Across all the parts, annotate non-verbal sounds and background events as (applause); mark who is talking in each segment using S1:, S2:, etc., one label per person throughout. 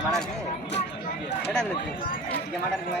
S1: இப்படிதானே வாப்பா இப்படிதானே வாப்பா உள்ள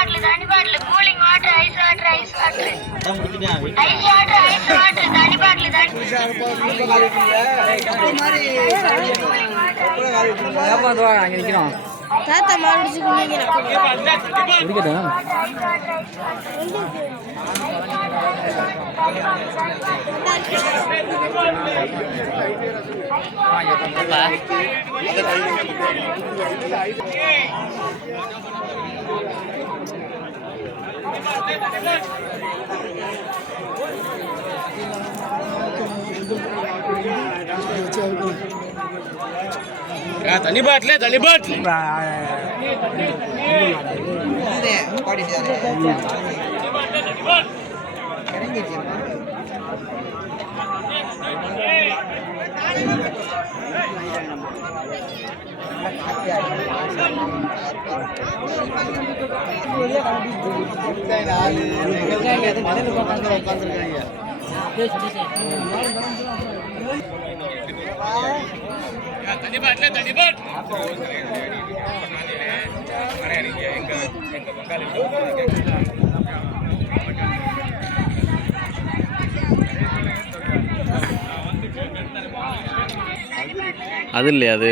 S1: வாட்டர்
S2: தண்ணி bottle
S3: cooling water ice water ice water ice water ice water
S4: தண்ணி பாட்டில் தண்ணி. அங்க நிக்கிறோம் தாத்தா மாடிச்சு குடிக்கிறோம் குடிக்கட்டும். தண்ணி பாட்டிலே தண்ணி பாட்டில் உட்காந்துருக்காங்க தண்ணி அது இல்லையா அது?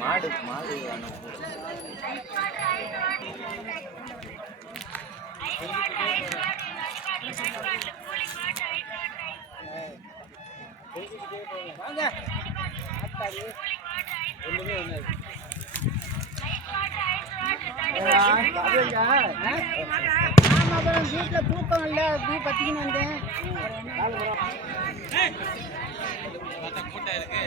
S4: மாடு மாடு ஒண்ணுமே ஒண்ணு ராமநாதபுரம் வீட்டில் தூக்கம் இல்லை. அப்படின்னு பற்றிக்கின்னு வந்தேன். (laughs) கூட்டம் இருக்கு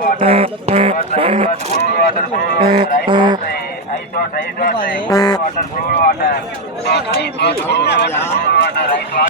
S4: water water water water water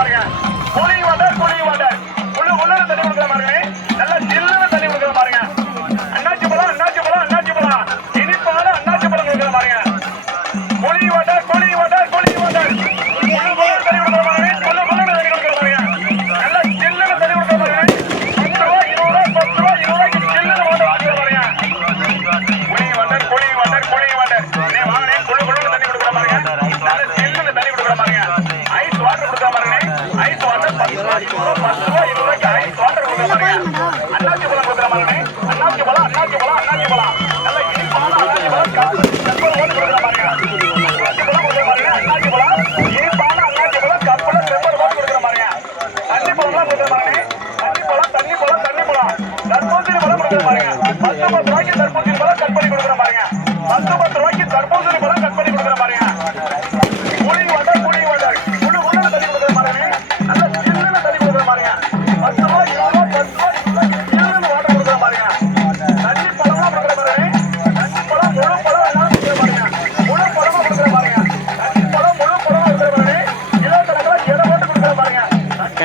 S4: Obrigado.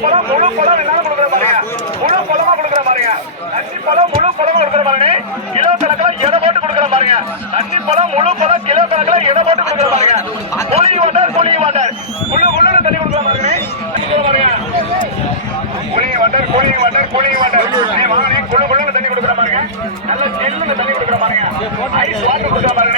S4: பழம் முழு பழம் என்னால கொடுக்குற பாருங்க முழு பழமா கொடுக்குற பாருங்க அன்னி பழம் முழு பழமா கொடுக்குற பாருங்க கிலோ கணக்கில் எடை கொடுக்குற பாருங்க அன்னி பழம் முழு பழம் கிலோ கணக்கில் எடை போட்டு கொடுக்குற பாருங்க வாட்டர் புளி வாட்டர் முழு முழு தண்ணி கொடுக்குற பாருங்க பாருங்க வாட்டர் புளி வாட்டர் புளி வாட்டர் குழு குழுன்னு தண்ணி கொடுக்குற பாருங்க நல்ல ஜெல்லுன்னு தண்ணி கொடுக்குற பாருங்க ஐஸ் வாட்டர் கொடுக்குற
S5: மாதிரி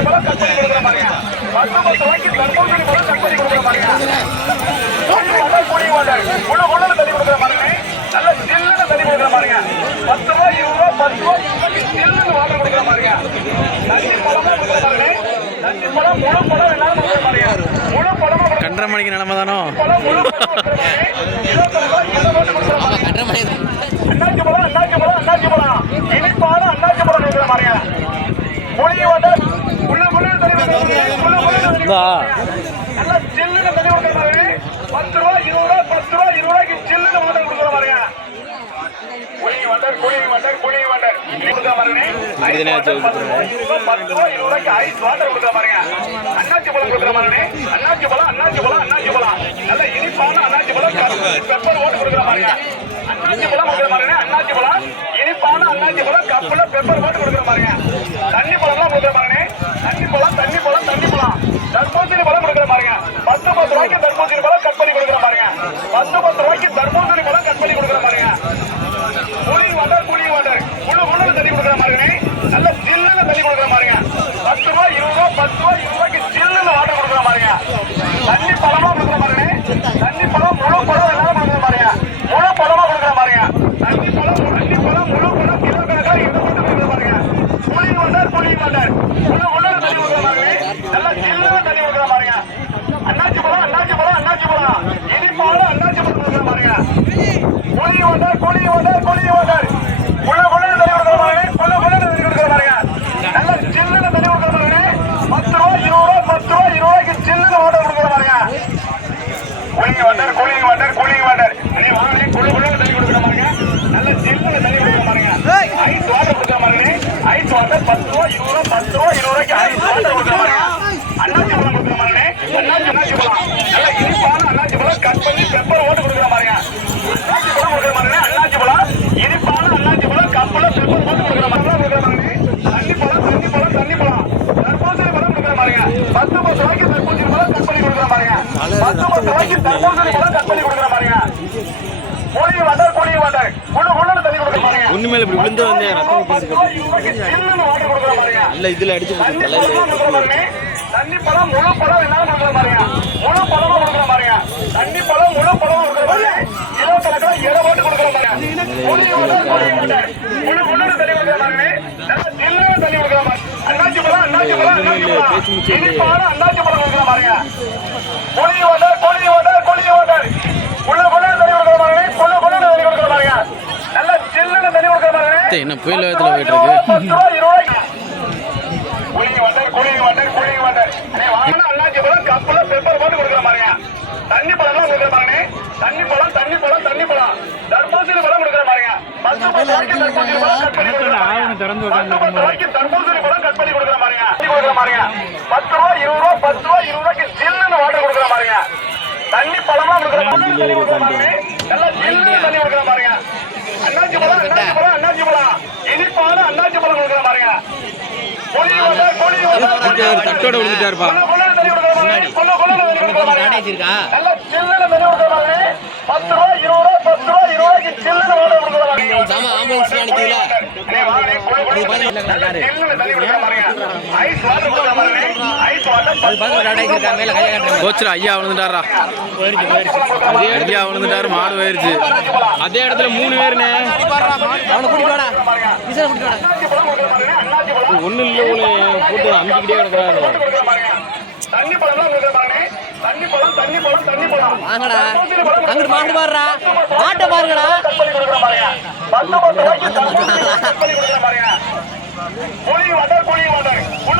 S5: கன்றமணிக்கு நிலைமை தானோ
S4: கன்றமணி அண்ணாச்சி படம் அண்ணாச்சி படம் அண்ணாச்சி படம் இனிப்பான அண்ணாச்சி படம் மாதிரியா மொழியை வந்து உள்ள உள்ள நல்லா சில்லுன்னு தள்ளி பத்து ரூபா இருபது ரூபா பத்து ரூபா இருபது ரூபாய்க்கு சில்லுன்னு மாட்டம் கொடுக்குற மாதிரியா மொழியை வந்தார் மொழியை வந்தார் இதனே ஐஸ் வாட்டர் கொடுக்குற பாருங்க அண்ணாச்சி பழம் கொடுக்குற பாருங்க. அண்ணாச்சி பழம் அண்ணாச்சி பழம் அண்ணாச்சி பழம் நல்ல இனிப்பான அண்ணாச்சி கொடுக்குற பாருங்க அண்ணாச்சி பழம் கொடுக்குற பாருங்க அண்ணாச்சி இனிப்பான அண்ணாச்சி பழம் கப்புல பெப்பர் கொடுக்குற பாருங்க தண்ணி பழம்லாம் கொடுக்குற பாருங்க தண்ணி பழம் தண்ணி பழம் தண்ணி கொடுக்குற பாருங்க பத்து பத்து ரூபாய்க்கு தர்மோசினி பழம் கட் பண்ணி கொடுக்குற பாருங்க. பத்து பத்து ரூபாய்க்கு தர்மோசினி பழம் கட் பண்ணி கொடுக்குற பாருங்க.
S5: vitória. மேல இப்படி விழுந்து வந்தேன் ரத்தம்
S4: மாதிரிங்க
S5: இல்ல இதுல அடிச்சு தலையில
S4: பழமா கொடுக்குற பாருங்க. தண்ணி பழம் முழு பழம் என்ன கொடுக்குற பாருங்க முழு பழமா கொடுக்குற பாருங்க தண்ணி பழம் முழு பழம் கொடுக்குற பாருங்க கிலோ கணக்கில் எடை போட்டு கொடுக்குற பாருங்க புளி வாட்டர் புளி வாட்டர் முழு முள்ளு தண்ணி கொடுக்குற பாருங்க நல்ல சில்லுன்னு தண்ணி கொடுக்குற பாருங்க அண்ணாச்சி பழம் அண்ணாச்சி பழம் அண்ணாச்சி பழம் இனிப்பான அண்ணாச்சி பழம் கொடுக்குற பாருங்க புளி வாட்டர் புளி வாட்டர் புளி வாட்டர் உள்ள கொள்ள தண்ணி கொடுக்குற பாருங்க கொள்ள கொள்ள தண்ணி கொடுக்குற பாருங்க நல்ல சில்லுன்னு தண்ணி கொடுக்குற பாருங்க
S5: என்ன புயல் வேகத்துல போயிட்டு இருக்கு
S4: பத்து அண்ணாச்சி பெப்பர் தண்ணி பழம் கொடுக்குற பாருங்க தண்ணி பழம் தண்ணி பழம் தண்ணி பழம் தர்பூசணி பழம் கொடுக்குற பாருங்க பத்து பத்து ரூபாய்க்கு தர்பூசணி பழம் கட் பண்ணி கொடுக்குற பாருங்க கொடுக்குற பாருங்க பத்து ரூபா இருபது ரூபா பத்து ரூபா இருபது ரூபாய்க்கு வாட்டர் கொடுக்குற பாருங்க தண்ணி பழமா கொடுக்குற பாருங்க நல்லா சில்லுன்னு தண்ணி கொடுக்குற பாருங்க அண்ணாச்சி பழம் அண்ணாச்சி பழம். அண்ணாச்சி பழம் இனிப்பான பழம் கொடுக்குற பாருங்க.
S5: தட்டோட விழுந்துட்டாருப்பா.
S4: பத்து ரூபா, இருபது ரூபா, பத்து ரூபா, இருபது ரூபாய்க்கு சில்லுன்னு வாடகை கொடுக்குற பாருங்க. அண்ணே, வாங்கண்ணே, கொல்ல, கொல்ல பாருங்க. ஐஸ் வாட்டர் பாருங்க.
S5: ஐயா விழுந்துட்டாரா ஐயா விழுந்துட்டாரு மாடு போயிருச்சு அதே இடத்துல மூணு பேருண்ணே
S4: அண்ணாச்சி பழம் கொடுக்குற பாருங்க. அண்ணாச்சி பழம்.
S5: ஒண்ணு இல்ல உங்களை போட்டு கிடக்குறாரு
S4: தண்ணி பழம் பாருங்க.
S6: வாங்கடா அங்கிட்டு மாடு பாடுறா மாட்டை பாருங்கடா.
S4: பத்து பத்து ரூபாய்க்கு தர்பூசணி பழம் கட் பண்ணி கொடுக்குற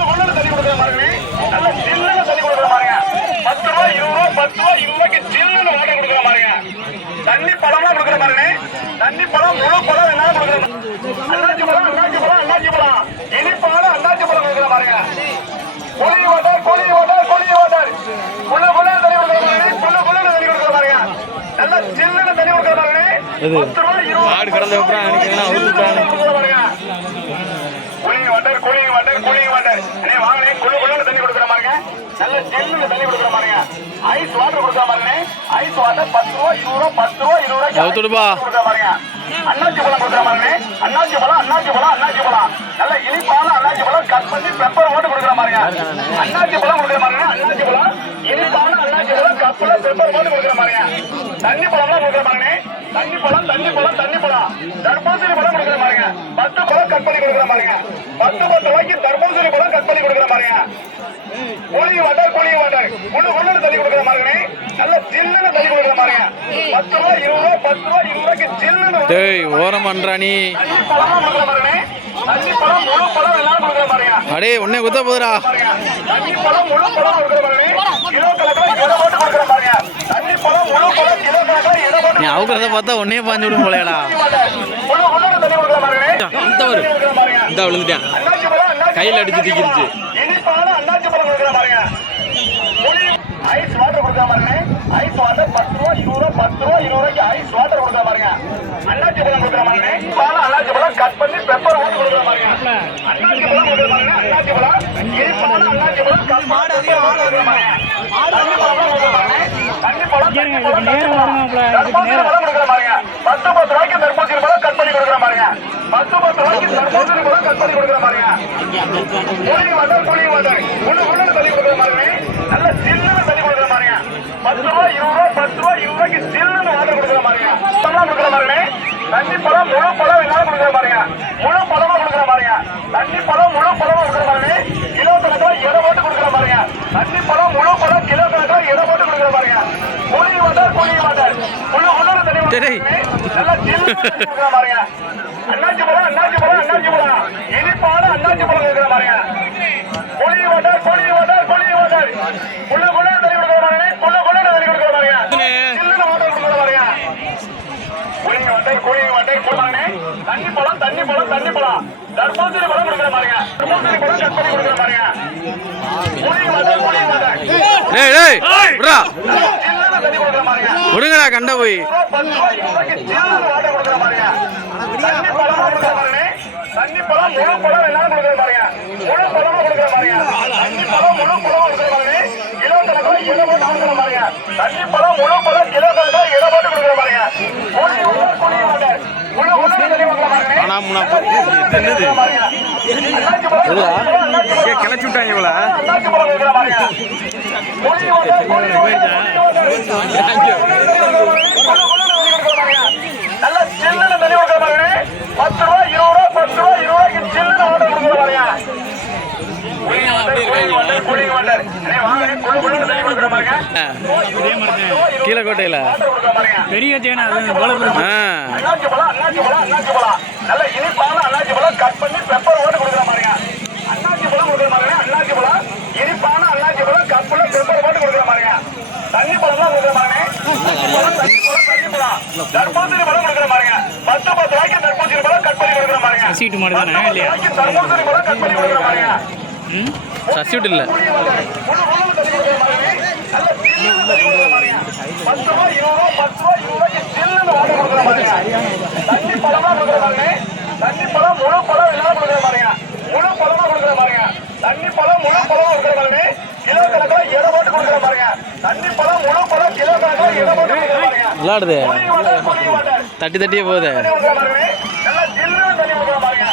S4: குளுன்னு தண்ணி கொடுக்குற பாருங்க. (laughs) நல்ல சில்லுன்னு தண்ணி கொடுக்குற பாருங்க. பத்து ரூபா, இருபது ரூபா, பத்து ரூபா, இருபது ரூபாய்க்கு சில்லுன்னு வாடகை கொடுக்குற பாருங்க. தண்ணி பழம்லாம் கொடுக்குற பாருங்க. தண்ணி பழம், முழு பழம் என்னாலும் கொடுக்குற. அண்ணாச்சி பழம், அண்ணாச்சி பழம், அண்ணாச்சி பழம். இனிப்பான அண்ணாச்சி பழம் கொடுக்குற பாருங்க. புளி வடை, புளி வடை, புளி வடை. குளு குளுன்னு தண்ணி கொடுக்குற பாருங்க. குளு குளுன்னு தண்ணி கொடுக்குற பாருங்க. நல்ல சில்லுன்னு தண்ணி கொடுக்குற பாருங்க. பத்து ரூபா, இருபது ரூபா,
S5: மாடு கடலை வைக்கிறான், என்ன
S4: சில்லுன்னு தண்ணி கொடுக்குற பாருங்க. Cooling wonder cooling wonder cooling wonder அண்ணே வாங்கண்ணே குளு குளுன்னு தண்ணி கொடுக்குற பாருங்க நல்ல ஜில்லுன்னு தண்ணி கொடுக்குற பாருங்க ஐஸ் வாட்டர் கொடுக்குற பாருங்க ஐஸ் வாட்டர் பத்து ரூபா இருபது ரூபா பத்து ரூபா இருபது ரூபாய்க்கு
S5: அவுத்துடுப்பா.
S4: ice கொடுக்குற பாருங்க அண்ணாச்சி பழம் கொடுக்குற பாருங்க அண்ணாச்சி பழம் அண்ணாச்சி பழம் அண்ணாச்சி பழம். நல்ல இனிப்பான அண்ணாச்சி பழம் கட் பண்ணி பெப்பர் போட்டு கொடுக்குற பாருங்க அண்ணாச்சி பழம் கொடுக்குற பாருங்க அண்ணாச்சி பழம் இனிப்பான அண்ணாச்சி பழம் கப்புல பெப்பர் போட்டு கொடுக்குற பாருங்க தண்ணி பழம்லாம் கொடுக்குற பாருங்க தண்ணி பழம் தண்ணி பழம் தண்ணி பழம். தர்பூசணி பழம் கொடுக்குற பாருங்க பத்து பழம் கட் பண்ணி கொடுக்குற பாருங்க பத்து பத்து ரூபாய்க்கு தர்பூசணி பழம் கட் பண்ணி கொடுக்குற பாருங்க புளி வாட்டர் புளி வாட்டர் முழு முள்ளு தண்ணி கொடுக்குற பாருங்க நல்ல ஜில்லுன்னு தண்ணி கொடுக்குற பாருங்க பத்து ரூபா இருபது ரூபா பத்து ரூபா இருபது ரூபாய்க்கு ஜில்லுன்னு
S5: ஓரம் பண்றா நீ
S4: தண்ணி பழமா கொடுக்குற பாருங்க தண்ணி பழம் முழு பழம் எல்லாம் கொடுக்குற பாருங்க
S5: அடே உன்னை குத்த போதுடா
S4: பாருங்க தண்ணி பழம் முழு பழம் கொடுக்குற பாருங்க கிலோ கணக்கில் எடை போட்டு கொடுக்குற பாருங்க தண்ணி பழம் முழு பழம் கிலோ கணக்கில் எடை போட்டு
S5: நீ அவுக்கிறத பார்த்தா உன்னையே பாஞ்சு விடும் போலையடா
S4: முழு முழு தண்ணி கொடுக்குற பாருங்க
S5: இந்த ஒரு இந்த விழுந்துட்டான் கையில அடிச்சு
S4: புளி ஐஸ் வாட்டர் கொடுக்குற பாருங்க ஐஸ் வாட்டர் பத்து ரூபா இருபது ரூபா பத்து ரூபா இருபது ரூபாய்க்கு ஐஸ் வாட்டர் கொடுக்குற பாருங்க அண்ணாச்சி பழம் கொடுக்குற பாருங்க கட் பண்ணி பெப்பர் போட்டு கொடுக்குற பாருங்க அண்ணாச்சி பழம் கொடுக்குற பாருங்க அண்ணாச்சி பழம்? இனிப்பான அண்ணாச்சி பழம் கட் பண்ணி பெப்பர் போட்டு கொடுக்குற பாருங்க தண்ணி பழம் கொடுக்குற பாருங்க தண்ணி பழம் தண்ணி பழம் தர்பூசணி பழம். கொடுக்குற பாருங்க பத்து பத்து ரூபாய்க்கு தர்பூசணி பழம் கட் பண்ணி கொடுக்குற பாருங்க பத்து பத்து ரூபாய்க்கு தர்பூசணி பழம் கட் பண்ணி கொடுக்குற பாருங்க புளி வண்டர் புளி வண்டர் ஒண்ணு ஒண்ணு தள்ளி கொடுக்குற பாருங்க நல்ல சில்லுன்னு தள்ளி கொடுக்குற பாருங்க பத்து ரூபா இருபது ரூபா பத்து ரூபா இருபது ரூபாய்க்கு சில்லுன்னு வாட்டர் கொடுக்குற பாருங்க பழம் கொடுக்குற பாருங்க தண்ணி பழம் முழு பழம் எல்லாம் கொடுக்குற பாருங்க முழு பழமா கொடுக்குற பாருங்க தண்ணி பழம் முழு பழமா பாருங்க கிலோ கணக்கில் எடை போட்டு கொடுக்குற பாருங்க தண்ணி பழம் முழு பழம் கிலோ கணக்கில் எடை போட்டு கொடுக்குற பாருங்க வண்டர் ஒண்ணு ஒண்ணு தள்ளி கொடுக்குற
S5: டேய்.
S4: பாருங்க. நல்லா தண்ணி கொடுக்குற பாருங்க அண்ணாச்சி பழம் அண்ணாச்சி பழம் அண்ணாச்சி பழம். இனிப்பான அண்ணாச்சி பழம் கொடுக்குற பாருங்க புளி வண்டர் புளி வண்டர் புளி வண்டர் புள்ள புள்ள தண்ணி கொடுக்குற பாருங்க புள்ள புள்ள தண்ணி கொடுக்குற பாருங்க சில்லுன்னு வாட்டர் கொடுக்குற பாருங்க புளி வண்டர் வாட்டர் கூலிங் வாட்டர் போடுவாங்க தண்ணி பழம் தண்ணி பழம் தண்ணி பழம். தர்பூசணி பழம் கொடுக்குற பாருங்க தர்பூசணி பழம் கட் பண்ணி கொடுக்குற பாருங்க கூலிங் வாட்டர் கூலிங் வாட்டர்
S5: டேய் டேய் விட்றா.
S4: சில்லறை தண்ணி கொடுக்குற பாருங்க
S5: விடுங்கடா கண்ட போய்.
S4: தண்ணி பழம் முழு பழம் எல்லாரும் கொடுக்குற பாருங்க முழு பழமா கொடுக்குற பாருங்க தண்ணி பழம் முழு பழம் கொடுக்குற பாருங்க தண்ணி பழம் முழு பழம் கிலோ கொடுக்குற தண்ணி
S5: ஆனா முன்னா
S4: என்னது
S5: கிளச்சி விட்டாங்க
S4: வாட்டர் கூலி வாட்டர் நல்ல சில்லுன்னு தண்ணி கொடுக்குற பாருங்க பத்து ரூபா இருபது ரூபா பத்து ரூபா இருபது ரூபாய்க்கு சில்லுன்னு ஆர்டர் கொடுக்குற பாருங்க கூலிங் வாட்டர் அண்ணே வாங்க குழு குழு தண்ணி கொடுக்குற பாருங்க
S5: கீழே கோட்டையில
S4: ஆர்டர் கொடுக்குற பாருங்க
S6: பெரிய தேனா அது போல
S5: ஆ.
S4: நல்ல இனிப்பான அண்ணாச்சி பழம் கட் பண்ணி பெப்பர் ஓட்டு கொடுக்குற பாருங்க அண்ணாச்சி பழம் கொடுக்குற பாருங்க அண்ணாச்சி பழம் இனிப்பான அண்ணாச்சி பழம் கப்புல பெப்பர் ஓட்டு கொடுக்குற பாருங்க தண்ணி பழம் தான் கொடுக்குற பாருங்க தண்ணி பழம் தண்ணி பழம் தண்ணி பழம். தர்பூசணி பழம் கொடுக்குற பாருங்க பத்து பத்து ரூபாய்க்கு தர்பூசணி பழம் கட் பண்ணி கொடுக்குற பாருங்க
S6: சீட்டு மாதிரி தானே இல்லையா?
S4: ரூபாய்க்கு தர்பூசணி பழம் கட் பண்ணி கொடுக்குற பாருங்க
S5: சசிவிட்டு இல்ல
S4: முழு முழு தண்ணி கொடுக்குற பாருங்க நல்ல சில்லுன்னு தண்ணி கொடுக்குற பாருங்க பத்து ரூபாய் இருபது ரூபாய் பத்து ரூபாய் இருபது ரூபாய்க்கு சில்லுன்னு வாட்டர் கொடுக்குற பாருங்க தண்ணி பழமா கொடுக்குற பாருங்க தண்ணி பழம் முழு பழம் எல்லாரும் கொடுக்குற பாருங்க முழு பழமா கொடுக்குற பாருங்க தண்ணி பழம் முழு பழம் கொடுக்குற பாருங்க கிலோ கணக்கில் எடை போட்டு கொடுக்குற பாருங்க தண்ணி பழம் முழு பழம் கிலோ கணக்கில் எடை போட்டு கொடுக்குற கூலி வாட்டர்
S5: தட்டி தட்டியே போகுது.
S4: நல்லா ஜில்லுன்னு தண்ணி கொடுக்குற பாருங்க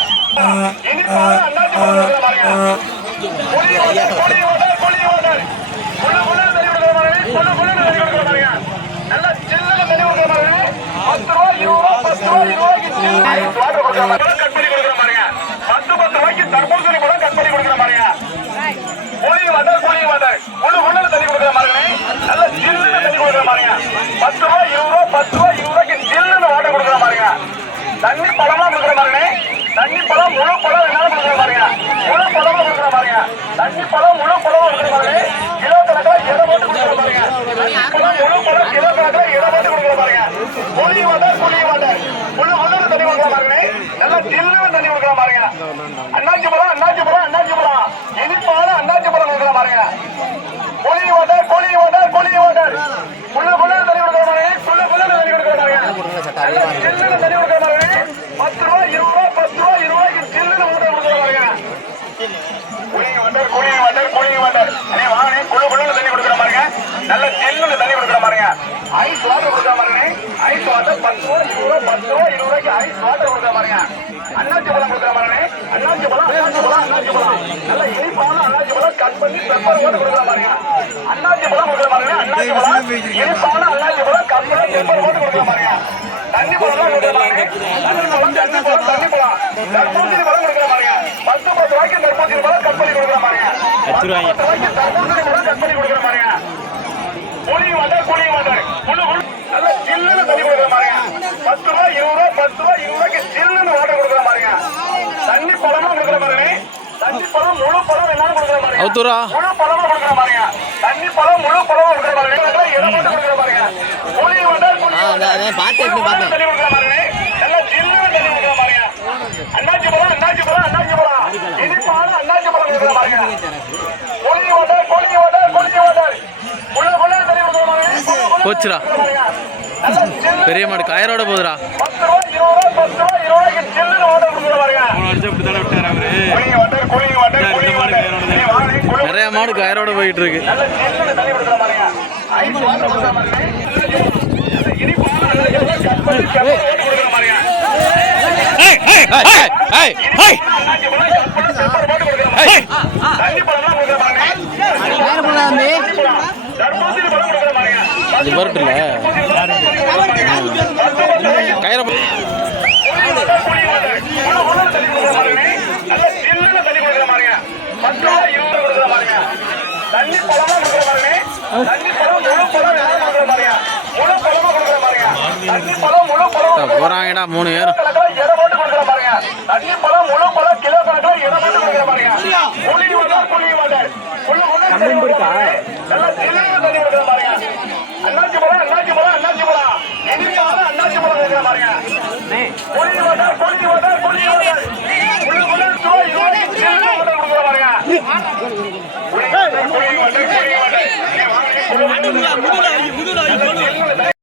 S4: இனிப்பான அண்ணாச்சி பழம் கொடுக்குற பாருங்க கூலி வாட்டர் கூலி வாட்டர் கூலி வாட்டர் குளு குளு தண்ணி கொடுக்குற பாருங்க குளு குளு தண்ணி கொடுக்குற பாருங்க நல்லா ஜில்லுன்னு தண்ணி கொடுக்குற பாருங்க பத்து ரூபா இருபது ரூபா பத்து ரூபா இருபது ரூபாய்க்கு ஜில்லு ஐஸ் வாட்டர் கொடுக்குற பாருங்க கட் பண்ணி கொடுக்குற பாருங்க பத்து பத்து ரூபாய்க்கு தர்பூசணி பழம் கட் பண்ணி கொடுக்குற பாருங்க கூலி வாட்டர் கூலி வாட்டர் குளு குளு தண்ணி கொடுக்குற பாருங்க நல்லா ஜில்லுன்னு தண்ணி கொடுக்குற பாருங்க பத்து ரூபா இருபது ரூபா பத்து ரூபா இருபது ரூபாய்க்கு ஜில்லுன்னு வாட்டர் கொடுக்குற பாருங்க தண்ணி பழமா கொடுக்குற பாருங்க தண்ணி பழம் முழு பழம் என்னாலும் கொடுக்குற பாருங்க முழு பழமா கொடுக்குற பாருங்க தண்ணி பழம் முழு பழமா கொடுக்குற பாருங்க கிலோ கணக்கில் எடை போட்டு கொடுக்குற பாருங்க தண்ணி பழம் முழு பழம் கிலோ கணக்கில் எடை போட்டு கொடுக்குற பாருங்க கூலி வாட்டர் கூலி வாட்டர் முழு முழு தண்ணி கொடுக்குற பாருங்க நல்லா ஜில்லுன்னு தண்ணி கொடுக்குற பாருங்க அண்ணாச்சி பழம் அண்ணாச்சி பழம் அண்ணாச்சி பழம் இனிப்பான அண்ணாச்சி பழம் கொடுக்குற பாருங்க கூலி வாட்டர் கூலி வாட்டர் கூலி வாட்டர் முழு முழு தண்ணி கொடுக்குற பாருங்க குள்ள குள்ள தண்ணி கொடுக்குற பாருங்க நல்லா ஜில்லுன்னு தண்ணி கொடுக்குற பாருங்க பத்து ரூபா இருபது ரூபா பத்து ரூபா இருபது ரூபாய்க்கு ஜில்லுன்னு ஊட்ட கொடுக்குற பாருங்க cooling water cooling water cooling water அண்ணே வாங்கண்ணே குழு குழுன்னு தண்ணி கொடுக்குற பாருங்க நல்ல ஜில்லுன்னு தண்ணி கொடுக்குற பாருங்க ஐஸ் வாட்டர் கொடுக்குற பாருங்க ஐஸ் வாட்டர் பத்து ரூபா இருபது ரூபா பத்து ரூபா இருபது ரூபாய்க்கு ஐஸ் வாட்டர் கொடுக்குற பாருங்க. அண்ணாச்சி பழம் கொடுக்குற பாருங்க. அண்ணாச்சி பழம் அண்ணாச்சி பழம் அண்ணாச்சி பழம். நல்ல இனிப்பான அண்ணாச்சி பழம் கட் பண்ணி பெப்பர் போட்டு கொடுக்குற பாருங்க. அண்ணாச்சி பழம் கொடுக்குற பாருங்க. அண்ணாச்சி பழம் இனிப்பான அண்ணாச்சி பழம் கட் பண்ணி பெப்பர் போட்டு கொடுக்குற பாருங்க. தண்ணி பழம் கொடுக்குற பாருங்க. தண்ணி பழம் தண்ணி பழம் தண்ணி பழம். தர்பூசணி பழம் கொடுக்குற பாருங்க. பத்து பத்து ரூபாய்க்கு தர்பூசணி பழம் கட் பண்ணி கொடுக்குற பாருங்க. பத்து ரூபாய்க்கு தர்பூசணி பழம் கட் பண்ணி கொடுக்குற பாருங்க. கூலி வாட்டர் கூலி வாட்டர் குழு குழு நல்ல ஜில்லுன்னு தண்ணி கொடுக்குற பாருங்க பத்து ரூபா இருபது ரூபா பத்து ரூபா இருபது ரூபாய்க்கு ஜில்லுன்னு வாட்டர் கொடுக்குற பாருங்க தண்ணி பழமா கொடுக்குற பாருங்க தண்ணி பழம் முழு பழம் எல்லாரும் கொடுக்குற
S5: அவுத்துரா
S4: முழு பழமா கொடுக்குற பாருங்க தண்ணி பழம் முழு பழமா கொடுக்குற பாருங்க இடம் போட்டு கொடுக்குற பாருங்க கூலி வாட்டர் கூலி வாட்டர்
S6: பார்த்தேன் இப்ப பார்த்தேன்
S4: தண்ணி கொடுக்குற பாருங்க நல்லா ஜில்லுன்னு தண்ணி கொடுக்குற பாருங்க அண்ணாச்சி பழம் அண்ணாச்சி பழம் அண்ணாச்சி பழம் இனிப்பான அண்ணாச்சி பழம் கொடுக்குற பாருங்க கூலி வாட்டர் கூலி வாட்டர் கூலி வாட்டர் உள்ள உள்ள தண்ணி கொடுக்குற பாருங்க
S5: போச்சுடா பெரிய மாடு கயரோட போகுதுடா. நிறைய மாடு கயரோட போயிட்டு இருக்கு. இது வரட்டுல கயிற
S4: தண்ணி பழமா கொடுக்குற பாருங்க தண்ணி பழம் முழு பழம் எல்லாரும் கொடுக்குற பாருங்க முழு பழமா கொடுக்குற பாருங்க தண்ணி பழம் முழு பழம்
S5: போறாங்கடா மூணு பேரும்.
S4: கணக்கில் எடை போட்டு கொடுக்குற பாருங்க தண்ணி பழம் முழு பழம் கிலோ கணக்கில் எடை போட்டு கொடுக்குற பாருங்க புளி வாட்டர் புளி வாட்டர் புளி வாட்டர் நல்லா தெளிவாக தண்ணி கொடுக்குற பாருங்க முதலாயி முதலாயி